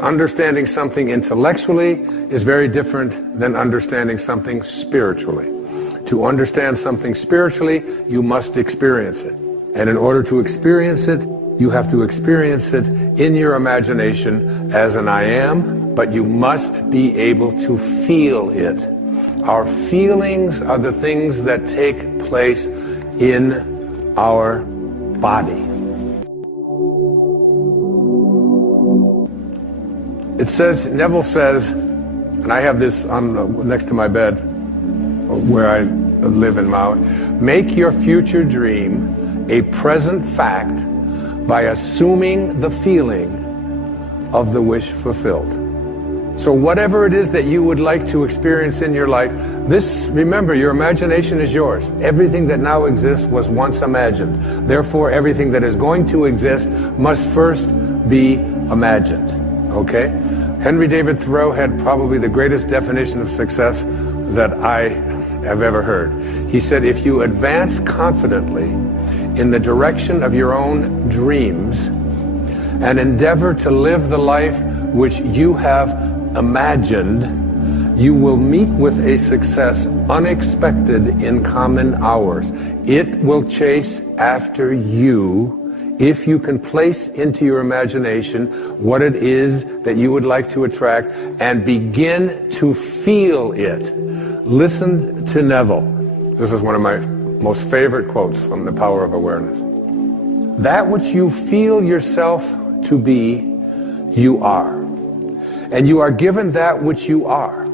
Understanding something intellectually is very different than understanding something spiritually. To understand something spiritually, you must experience it. And in order to experience it, you have to experience it in your imagination as an I am, but you must be able to feel it. Our feelings are the things that take place in our body. It says, Neville says, and I have this on next to my bed where I live in Maui, make your future dream a present fact by assuming the feeling of the wish fulfilled. So whatever it is that you would like to experience in your life, remember, your imagination is yours. Everything that now exists was once imagined. Therefore, everything that is going to exist must first be imagined. Okay? Henry David Thoreau had probably the greatest definition of success that I have ever heard. He said, if you advance confidently in the direction of your own dreams and endeavor to live the life which you have imagined, you will meet with a success unexpected in common hours. It will chase after you if you can place into your imagination what it is that you would like to attract and begin to feel it. Listen to Neville. This is one of my most favorite quotes from The Power of Awareness. That which you feel yourself to be, you are. And you are given that which you are.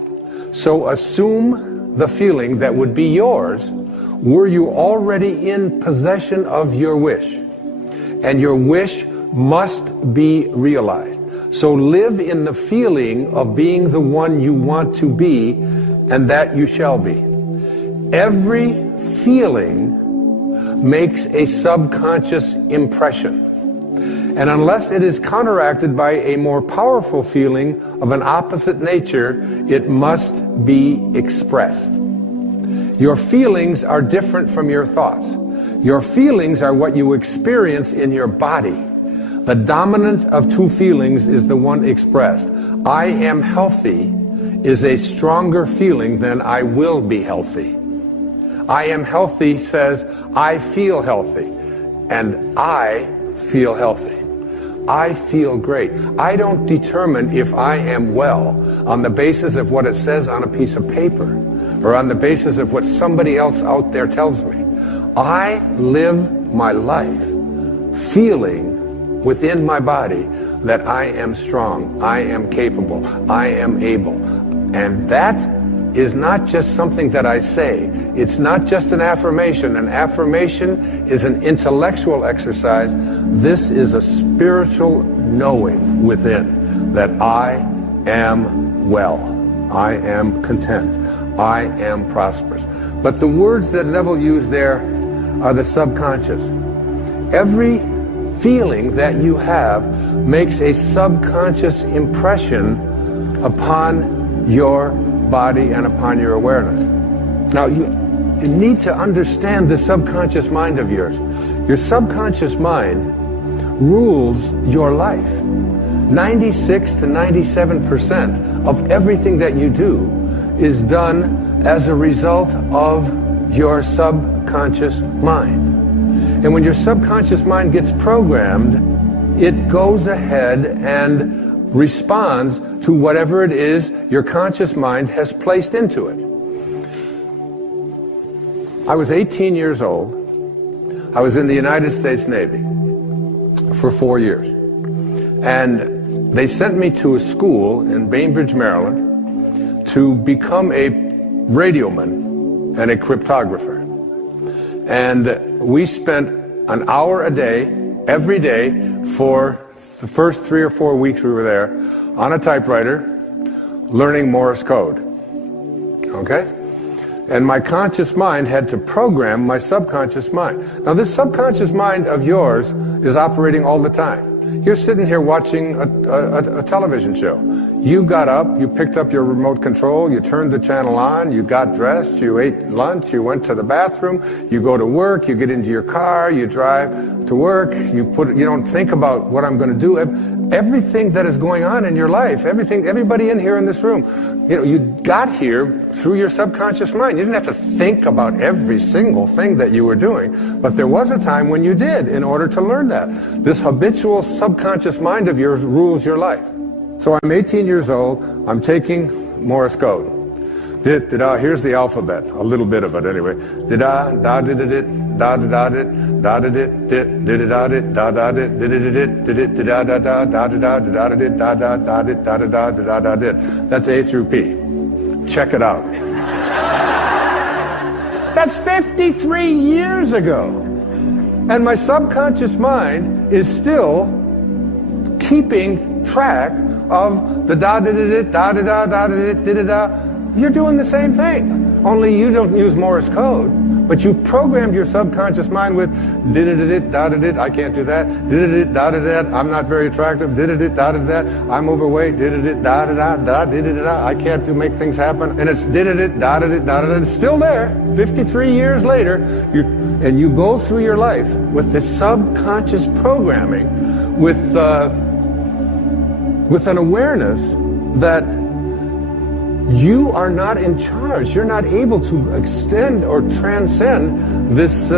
So assume the feeling that would be yours were you already in possession of your wish. And your wish must be realized. So live in the feeling of being the one you want to be, and that you shall be. Every feeling makes a subconscious impression. And unless it is counteracted by a more powerful feeling of an opposite nature, it must be expressed. Your feelings are different from your thoughts. Your feelings are what you experience in your body. The dominant of two feelings is the one expressed. I am healthy is a stronger feeling than I will be healthy. I am healthy says I feel healthy, and I feel healthy. I feel great. I don't determine if I am well on the basis of what it says on a piece of paper or on the basis of what somebody else out there tells me. I live my life feeling within my body that I am strong, I am capable, I am able. And that is not just something that I say. It's not just an affirmation. An affirmation is an intellectual exercise. This is a spiritual knowing within that I am well, I am content, I am prosperous. But the words that Neville used there are the subconscious. Every feeling that you have makes a subconscious impression upon your body and upon your awareness. Now, you need to understand the subconscious mind of yours. Your subconscious mind rules your life. 96 to 97% of everything that you do is done as a result of your subconscious mind. And when your subconscious mind gets programmed, it goes ahead and responds to whatever it is your conscious mind has placed into it. I was 18 years old. I was in the United States Navy for 4 years. And they sent me to a school in Bainbridge, Maryland, to become a radioman and a cryptographer. And we spent an hour a day, every day, for the first 3 or 4 weeks we were there, on a typewriter, learning Morse code. Okay? And my conscious mind had to program my subconscious mind. Now, this subconscious mind of yours is operating all the time. You're sitting here watching a television show. You got up, you picked up your remote control, you turned the channel on, you got dressed, you ate lunch, you went to the bathroom, you go to work, you get into your car, you drive to work, you don't think about what I'm going to do. everything that is going on in your life, everybody in here in this room, you got here through your subconscious mind. You didn't have to think about every single thing that you were doing, but there was a time when you did in order to learn that. This habitual subconscious mind of yours rules your life. So I'm 18 years old, I'm taking Morse code. Here's the alphabet, a little bit of it anyway. Da da da da da da da da da da da da da da da. That's A through P. Check it out. That's 53 years ago. And my subconscious mind is still keeping track of the da da da da da da da da da. You're doing the same thing, only you don't use Morse code, but you programmed your subconscious mind with did-it-it-da-da-dit, I can't do that, did-it-it-da-da-dat, I'm not very attractive, did-it-it-da-da-dat, I'm overweight, did-it-it-da-da-da, did-it-it-da, I can't make things happen, and it's did-it-it-da-da-dit-da-da-dat, it's still there, 53 years later, and you go through your life with this subconscious programming, with an awareness that you are not in charge. You're not able to extend or transcend this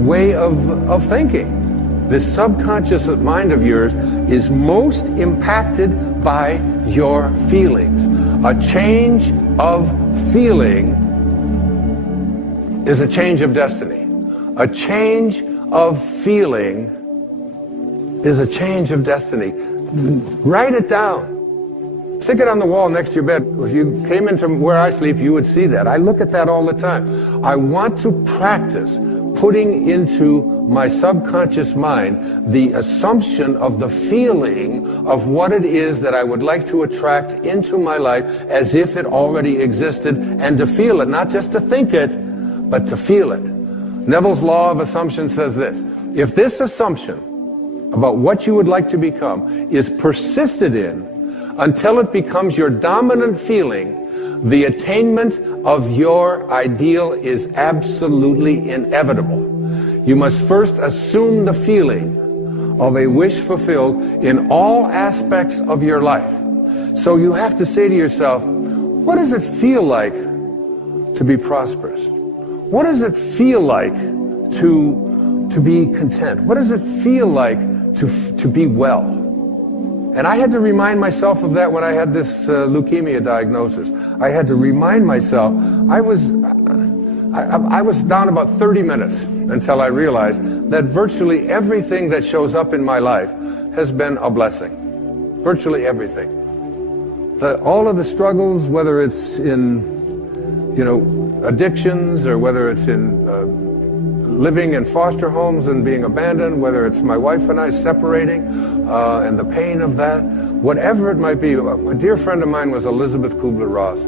way of thinking. This subconscious mind of yours is most impacted by your feelings. A change of feeling is a change of destiny. A change of feeling is a change of destiny. Write it down. Stick it on the wall next to your bed. If you came into where I sleep, you would see that. I look at that all the time. I want to practice putting into my subconscious mind the assumption of the feeling of what it is that I would like to attract into my life as if it already existed, and to feel it, not just to think it, but to feel it. Neville's law of assumption says this: if this assumption about what you would like to become is persisted in until it becomes your dominant feeling, the attainment of your ideal is absolutely inevitable. You must first assume the feeling of a wish fulfilled in all aspects of your life. So you have to say to yourself, what does it feel like to be prosperous? What does it feel like to be content? What does it feel like to be well? And I had to remind myself of that when I had this leukemia diagnosis. I had to remind myself, I was down about 30 minutes until I realized that virtually everything that shows up in my life has been a blessing. Virtually everything. All of the struggles, whether it's in, addictions, or whether it's in living in foster homes and being abandoned, whether it's my wife and I separating, and the pain of that, whatever it might be. A dear friend of mine was Elizabeth Kubler-Ross.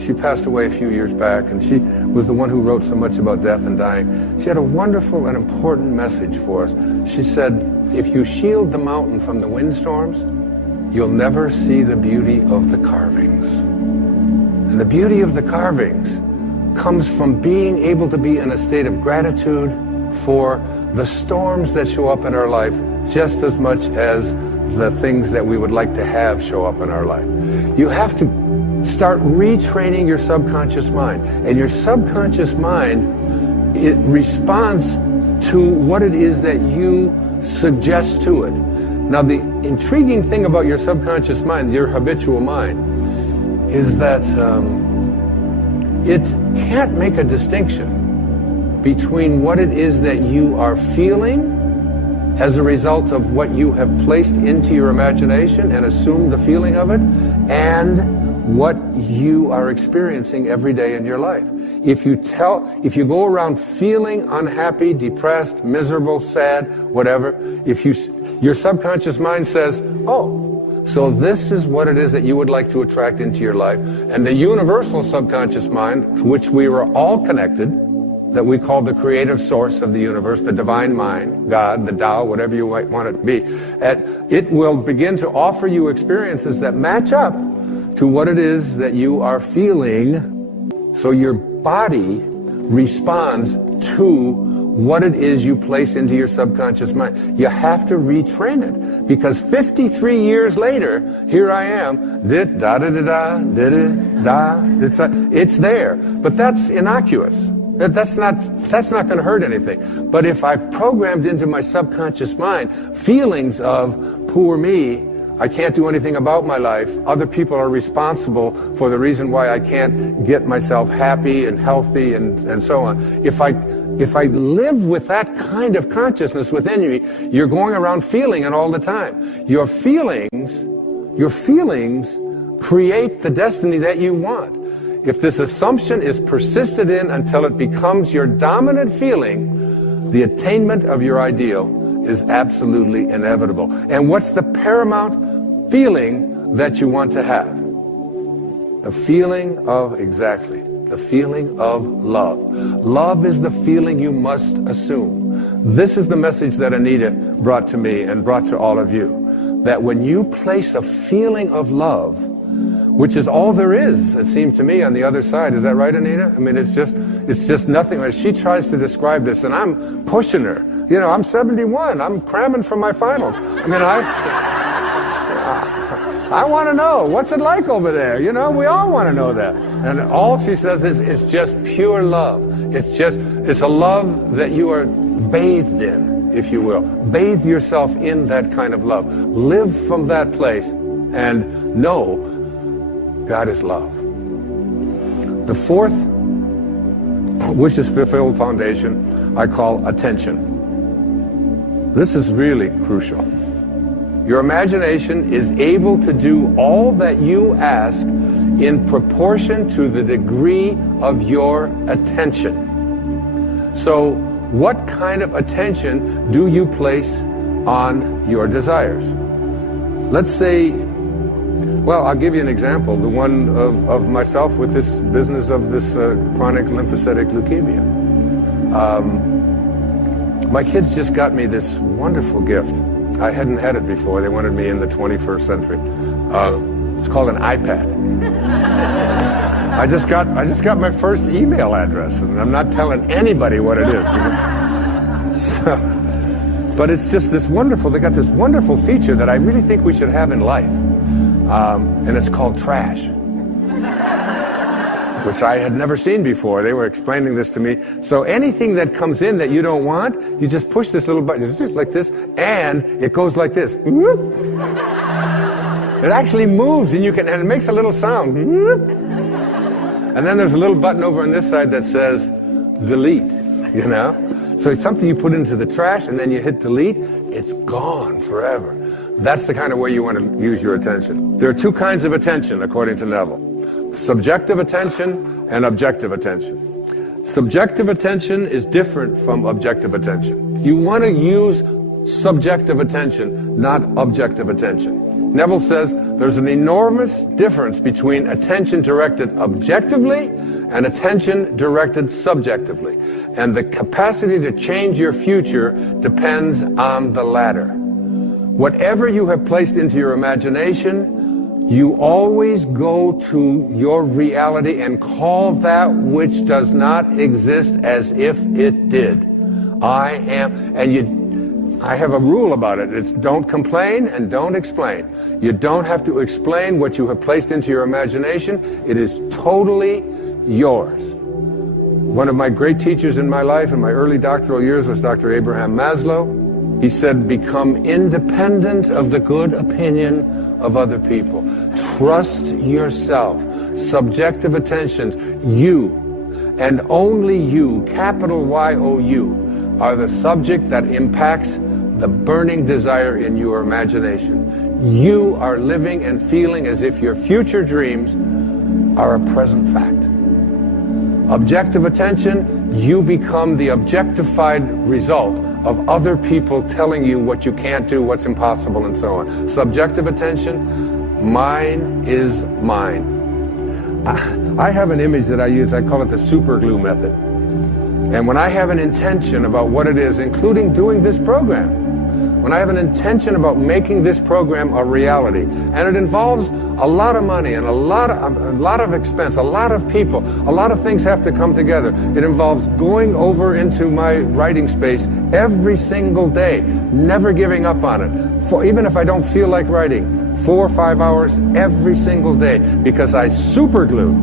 She passed away a few years back, and she was the one who wrote so much about death and dying. She had a wonderful and important message for us. She said, if you shield the mountain from the windstorms, you'll never see the beauty of the carvings. And the beauty of the carvings comes from being able to be in a state of gratitude for the storms that show up in our life just as much as the things that we would like to have show up in our life. You have to start retraining your subconscious mind. And your subconscious mind, it responds to what it is that you suggest to it. Now, the intriguing thing about your subconscious mind, your habitual mind, is that it can't make a distinction between what it is that you are feeling as a result of what you have placed into your imagination and assumed the feeling of it, and what you are experiencing every day in your life. If you go around feeling unhappy, depressed, miserable, sad, whatever, your subconscious mind says, oh, so this is what it is that you would like to attract into your life. And the universal subconscious mind, to which we were all connected, that we call the creative source of the universe, the divine mind, God, the Tao, whatever you might want it to be, it will begin to offer you experiences that match up to what it is that you are feeling. So your body responds to what it is you place into your subconscious mind. You have to retrain it, because 53 years later, here I am, it's there. But that's innocuous. That's not going to hurt anything. But if I've programmed into my subconscious mind feelings of poor me, I can't do anything about my life, other people are responsible for the reason why I can't get myself happy and healthy and so on. If I live with that kind of consciousness within you, you're going around feeling it all the time. Your feelings create the destiny that you want. If this assumption is persisted in until it becomes your dominant feeling, the attainment of your ideal is absolutely inevitable. And what's the paramount feeling that you want to have? The feeling of, exactly, the feeling of love. Love is the feeling you must assume. This is the message that Anita brought to me and brought to all of you. That when you place a feeling of love, which is all there is, it seems to me, on the other side. Is that right, Anita? I mean, it's just nothing. When she tries to describe this, and I'm pushing her. You know, I'm 71. I'm cramming for my finals. I mean, I want to know, what's it like over there? You know, we all want to know that. And all she says is, it's just pure love. It's a love that you are bathed in, if you will. Bathe yourself in that kind of love. Live from that place and know God is love. The fourth wishes fulfilled foundation I call attention. This is really crucial. Your imagination is able to do all that you ask in proportion to the degree of your attention. So, what kind of attention do you place on your desires? Let's say, well, I'll give you an example, the one of myself with this business of this chronic lymphocytic leukemia. My kids just got me this wonderful gift. I hadn't had it before. They wanted me in the 21st century. It's called an iPad. I just got my first email address, and I'm not telling anybody what it is. But it's just this wonderful, they got this wonderful feature that I really think we should have in life. And it's called trash, which I had never seen before. They were explaining this to me. So anything that comes in that you don't want, you just push this little button, just like this, and it goes like this. It actually moves, and and it makes a little sound. And then there's a little button over on this side that says delete, you know? So it's something you put into the trash, and then you hit delete, it's gone forever. That's the kind of way you want to use your attention. There are two kinds of attention, according to Neville. Subjective attention and objective attention. Subjective attention is different from objective attention. You want to use subjective attention, not objective attention. Neville says there's an enormous difference between attention directed objectively and attention directed subjectively. And the capacity to change your future depends on the latter. Whatever you have placed into your imagination, you always go to your reality and call that which does not exist as if it did. I have a rule about it. It's don't complain and don't explain. You don't have to explain what you have placed into your imagination. It is totally yours. One of my great teachers in my life in my early doctoral years was Dr. Abraham Maslow. He said, become independent of the good opinion of other people. Trust yourself. Subjective attentions. You, and only you, capital Y-O-U, are the subject that impacts the burning desire in your imagination. You are living and feeling as if your future dreams are a present fact. Objective attention, you become the objectified result of other people telling you what you can't do, what's impossible, and so on. Subjective attention, mine is mine. I have an image that I use, I call it the super glue method. And when I have an intention about what it is, including doing this program, when I have an intention about making this program a reality, and it involves a lot of money and a lot of expense, a lot of people, a lot of things have to come together. It involves going over into my writing space every single day, never giving up on it. Even if I don't feel like writing, 4 or 5 hours every single day, because I superglue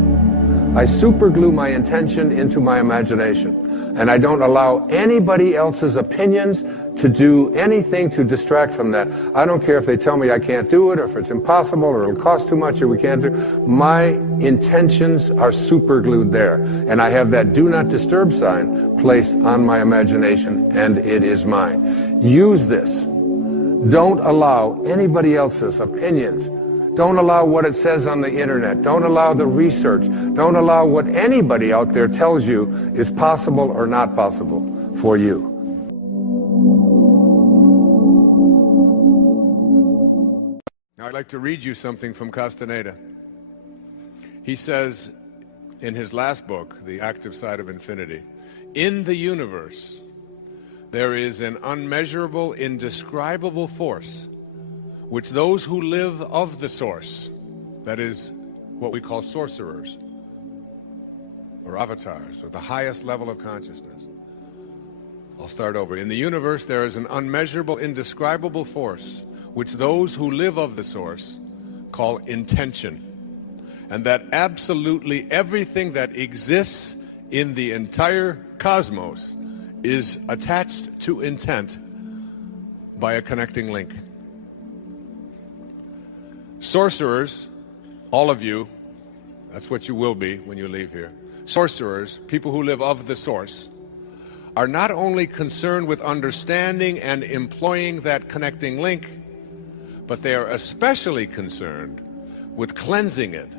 my intention into my imagination. And I don't allow anybody else's opinions to do anything to distract from that. I don't care if they tell me I can't do it, or if it's impossible, or it'll cost too much, or we can't do it. My intentions are superglued there. And I have that do not disturb sign placed on my imagination, and it is mine. Use this. Don't allow anybody else's opinions. Don't allow what it says on the internet. Don't allow the research. Don't allow what anybody out there tells you is possible or not possible for you. Now I'd like to read you something from Castaneda. He says in his last book, The Active Side of Infinity, in the universe, there is an unmeasurable, indescribable force which those who live of the source, that is what we call sorcerers or avatars, or the highest level of consciousness. I'll start over. In the universe there is an unmeasurable, indescribable force which those who live of the source call intention, and that absolutely everything that exists in the entire cosmos is attached to intent by a connecting link. Sorcerers, all of you, that's what you will be when you leave here. Sorcerers, people who live of the source, are not only concerned with understanding and employing that connecting link, but they are especially concerned with cleansing it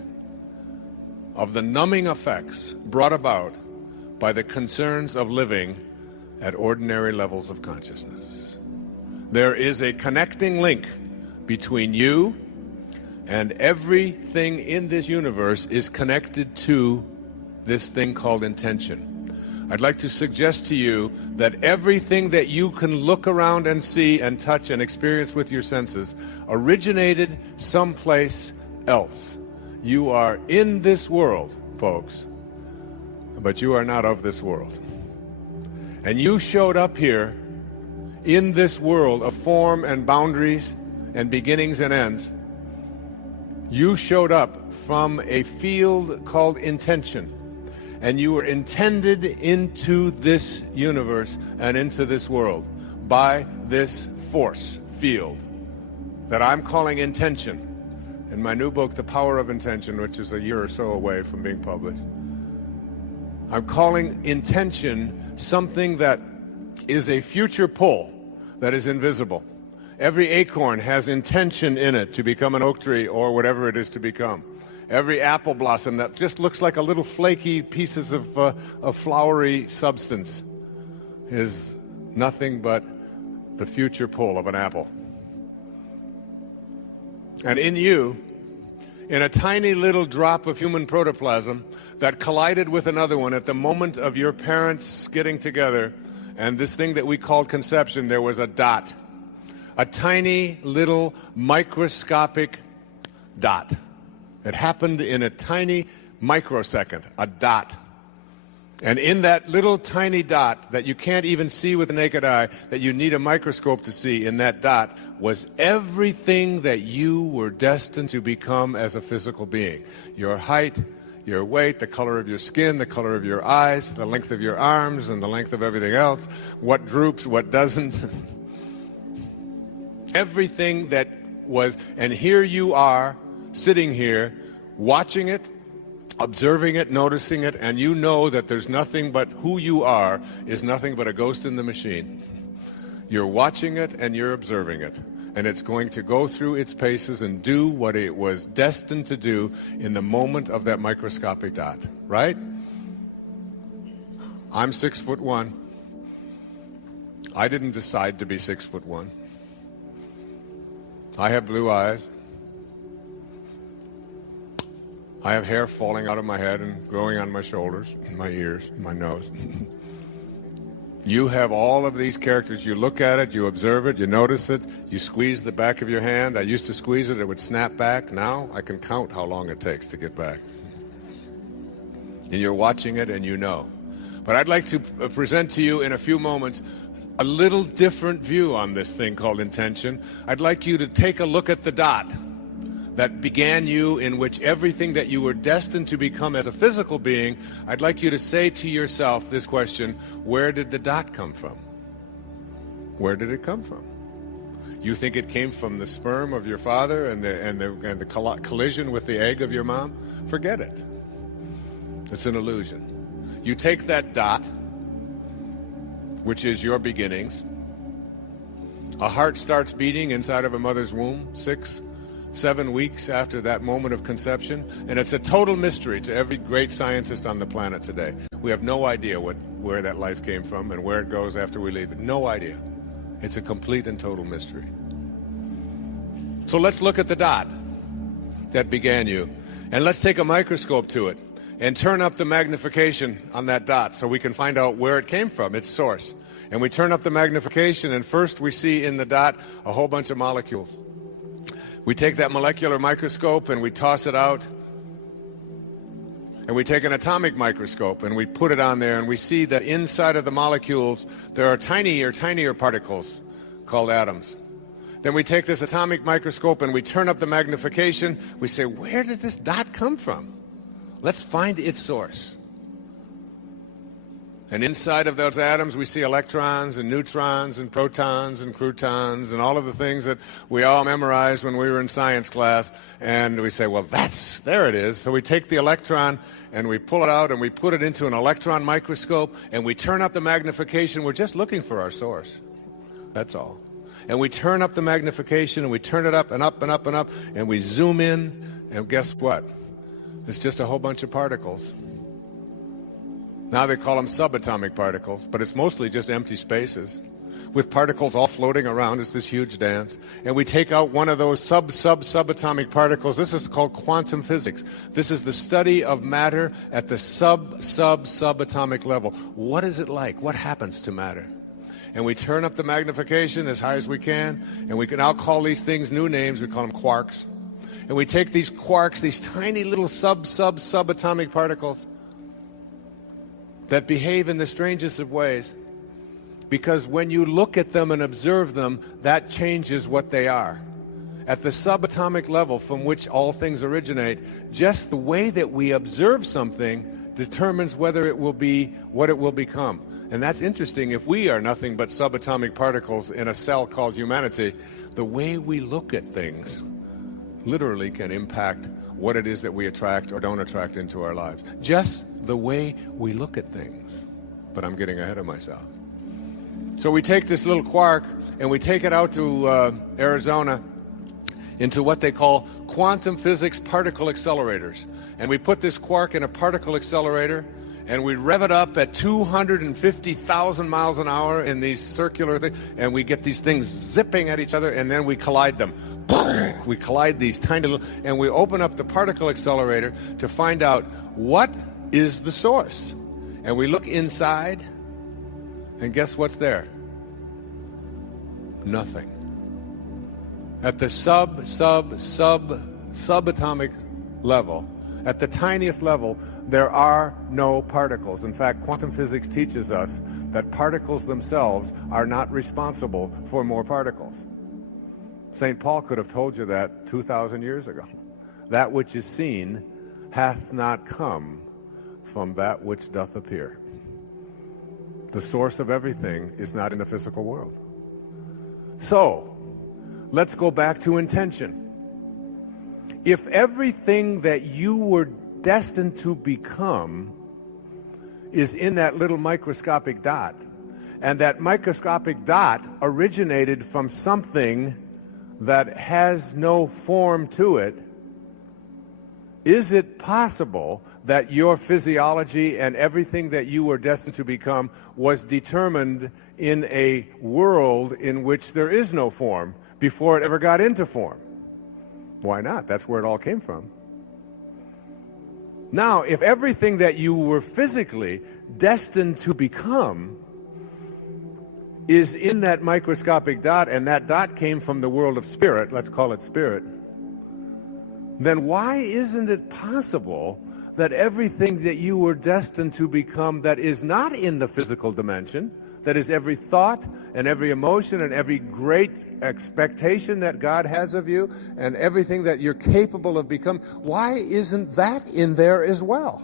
of the numbing effects brought about by the concerns of living at ordinary levels of consciousness. There is a connecting link between you, and everything in this universe is connected to this thing called intention. I'd like to suggest to you that everything that you can look around and see and touch and experience with your senses originated someplace else. You are in this world, folks, but you are not of this world. And you showed up here in this world of form and boundaries and beginnings and ends. You showed up from a field called intention, and you were intended into this universe and into this world by this force field that I'm calling intention. In my new book, The Power of Intention, which is a year or so away from being published, I'm calling intention something that is a future pull that is invisible. Every acorn has intention in it to become an oak tree or whatever it is to become. Every apple blossom that just looks like a little flaky pieces of flowery substance is nothing but the future pull of an apple. And in you, in a tiny little drop of human protoplasm that collided with another one at the moment of your parents getting together, and this thing that we called conception, there was a dot. A tiny little microscopic dot. It happened in a tiny microsecond, a dot. And in that little tiny dot that you can't even see with the naked eye, that you need a microscope to see, in that dot was everything that you were destined to become as a physical being. Your height, your weight, the color of your skin, the color of your eyes, the length of your arms, and the length of everything else, what droops, what doesn't. Everything that was, and here you are, sitting here, watching it, observing it, noticing it, and you know that there's nothing but who you are is nothing but a ghost in the machine. You're watching it and you're observing it, and it's going to go through its paces and do what it was destined to do in the moment of that microscopic dot, right? I'm 6'1". I didn't decide to be 6'1". I have blue eyes. I have hair falling out of my head and growing on my shoulders, my ears, my nose. You have all of these characters. You look at it, you observe it, you notice it, you squeeze the back of your hand. I used to squeeze it, it would snap back. Now I can count how long it takes to get back. And you're watching it and you know. But I'd like to present to you in a few moments a little different view on this thing called intention. I'd like you to take a look at the dot that began you, in which everything that you were destined to become as a physical being. I'd like you to say to yourself this question: where did the dot come from? Where did it come from? You think it came from the sperm of your father and the collision with the egg of your mom? Forget it. It's an illusion. You take that dot, which is your beginnings. A heart starts beating inside of a mother's womb 6-7 weeks after that moment of conception, and it's a total mystery to every great scientist on the planet today. We have no idea where that life came from and where it goes after we leave it. No idea. It's a complete and total mystery. So let's look at the dot that began you, and let's take a microscope to it and turn up the magnification on that dot so we can find out where it came from, its source. And we turn up the magnification, and first we see in the dot a whole bunch of molecules. We take that molecular microscope and we toss it out, and we take an atomic microscope and we put it on there, and we see that inside of the molecules there are tinier particles called atoms. Then we take this atomic microscope and we turn up the magnification. We say, where did this dot come from? Let's find its source. And inside of those atoms we see electrons and neutrons and protons and croutons and all of the things that we all memorized when we were in science class. And we say, well, there it is. So we take the electron and we pull it out and we put it into an electron microscope and we turn up the magnification. We're just looking for our source. That's all. And we turn up the magnification and we turn it up and up and up and up, and we zoom in, and guess what? It's just a whole bunch of particles. Now they call them subatomic particles, but it's mostly just empty spaces with particles all floating around. It's this huge dance. And we take out one of those subatomic particles. This is called quantum physics. This is the study of matter at the subatomic level. What is it like? What happens to matter? And we turn up the magnification as high as we can, and we can now call these things new names. We call them quarks. And we take these quarks, these tiny little subatomic particles that behave in the strangest of ways, because when you look at them and observe them, that changes what they are. At the subatomic level from which all things originate, just the way that we observe something determines whether it will be what it will become. And that's interesting. If we are nothing but subatomic particles in a cell called humanity, the way we look at things literally can impact what it is that we attract or don't attract into our lives. Just the way we look at things. But I'm getting ahead of myself. So we take this little quark and we take it out to Arizona into what they call quantum physics particle accelerators. And we put this quark in a particle accelerator and we rev it up at 250,000 miles an hour in these circular things, and we get these things zipping at each other, and then we collide them. We collide these tiny little, and we open up the particle accelerator to find out what is the source. And we look inside, and guess what's there? Nothing. At the subatomic level, at the tiniest level, there are no particles. In fact, quantum physics teaches us that particles themselves are not responsible for more particles. St. Paul could have told you that 2,000 years ago. That which is seen hath not come from that which doth appear. The source of everything is not in the physical world. So, let's go back to intention. If everything that you were destined to become is in that little microscopic dot, and that microscopic dot originated from something that has no form to it, is it possible that your physiology and everything that you were destined to become was determined in a world in which there is no form before it ever got into form? Why not? That's where it all came from. Now, if everything that you were physically destined to become is in that microscopic dot, and that dot came from the world of spirit, let's call it spirit, then why isn't it possible that everything that you were destined to become that is not in the physical dimension, that is every thought and every emotion and every great expectation that God has of you and everything that you're capable of becoming, why isn't that in there as well?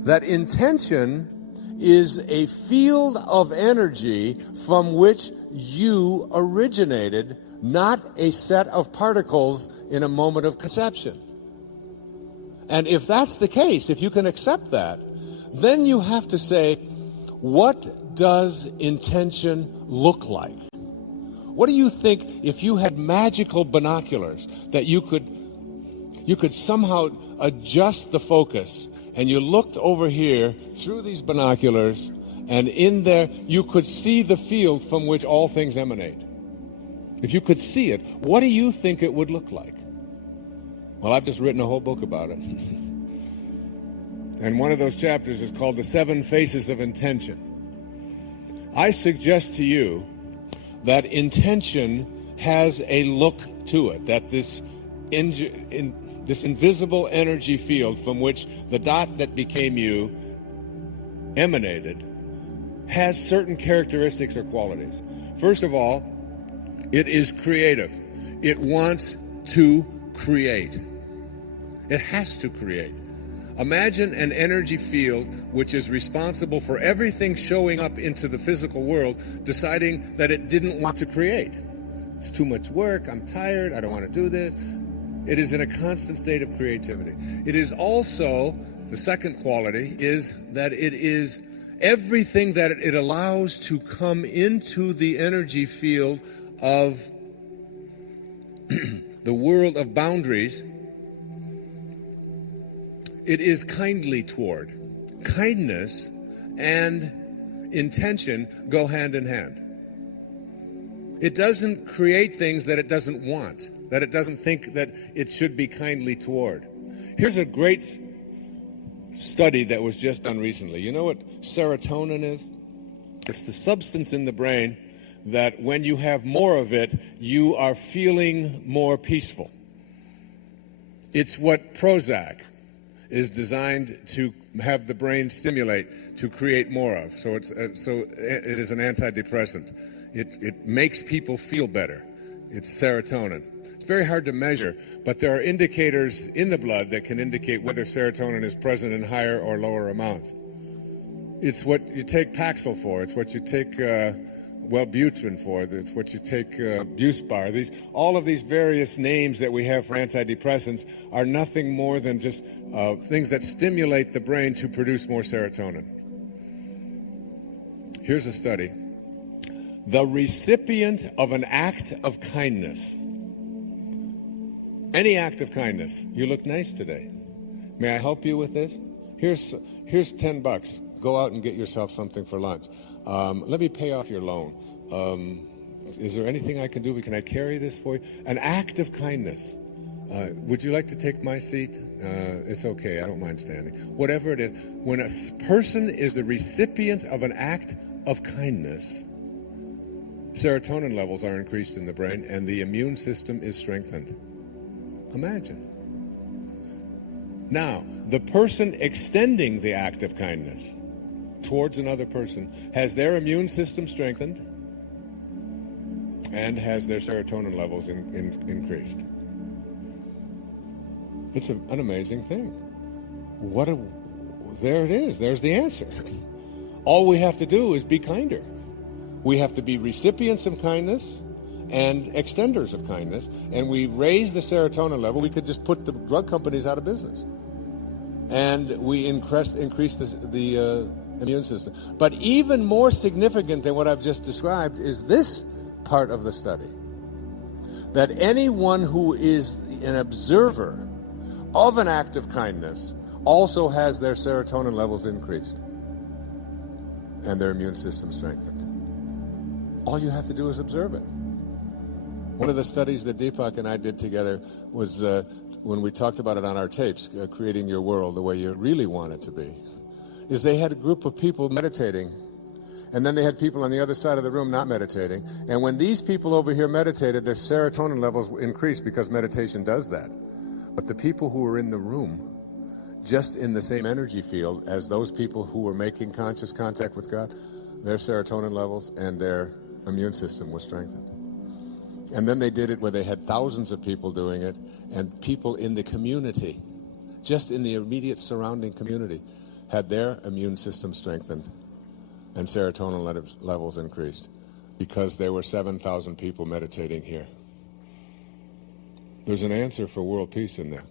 That intention is a field of energy from which you originated, not a set of particles in a moment of conception. And if that's the case, if you can accept that, then you have to say, what does intention look like? What do you think if you had magical binoculars that you could somehow adjust the focus, and you looked over here through these binoculars, and in there you could see the field from which all things emanate? If you could see it, what do you think it would look like? Well, I've just written a whole book about it. And one of those chapters is called The 7 Faces of Intention. I suggest to you that intention has a look to it, that this invisible energy field from which the dot that became you emanated has certain characteristics or qualities. First of all, it is creative. It wants to create. It has to create. Imagine an energy field which is responsible for everything showing up into the physical world, deciding that it didn't want to create. It's too much work, I'm tired, I don't want to do this. It is in a constant state of creativity. It is also, the second quality is that it is everything that it allows to come into the energy field of the world of boundaries. It is kindly toward. Kindness and intention go hand in hand. It doesn't create things that it doesn't want, that it doesn't think that it should be kindly toward. Here's a great study that was just done recently. You know what serotonin is? It's the substance in the brain that when you have more of it, you are feeling more peaceful. It's what Prozac is designed to have the brain stimulate to create more of. So it is an antidepressant. It makes people feel better. It's serotonin. It's very hard to measure, but there are indicators in the blood that can indicate whether serotonin is present in higher or lower amounts. It's what you take Paxil for. It's what you take Wellbutrin for. It's what you take Buspar. All of these various names that we have for antidepressants are nothing more than just things that stimulate the brain to produce more serotonin. Here's a study. The recipient of an act of kindness, any act of kindness. You look nice today. May I help you with this? Here's $10. Go out and get yourself something for lunch. Let me pay off your loan. Is there anything I can do? Can I carry this for you? An act of kindness. Would you like to take my seat? It's okay. I don't mind standing. Whatever it is. When a person is the recipient of an act of kindness, serotonin levels are increased in the brain and the immune system is strengthened. Imagine. Now, the person extending the act of kindness towards another person has their immune system strengthened and has their serotonin levels increased. It's an amazing thing. There it is. There's the answer. All we have to do is be kinder. We have to be recipients of kindness and extenders of kindness, and we raise the serotonin level. We could just put the drug companies out of business. And we increase the immune system. But even more significant than what I've just described is this part of the study. That anyone who is an observer of an act of kindness also has their serotonin levels increased and their immune system strengthened. All you have to do is observe it. One of the studies that Deepak and I did together was when we talked about it on our tapes, Creating Your World the Way You Really Want It to Be, is they had a group of people meditating, And then they had people on the other side of the room not meditating. And when these people over here meditated, their serotonin levels increased because meditation does that. But the people who were in the room, just in the same energy field as those people who were making conscious contact with God, their serotonin levels and their immune system was strengthened. And then they did it where they had thousands of people doing it, and people in the community, just in the immediate surrounding community, had their immune system strengthened and serotonin levels increased because there were 7,000 people meditating here. There's an answer for world peace in there.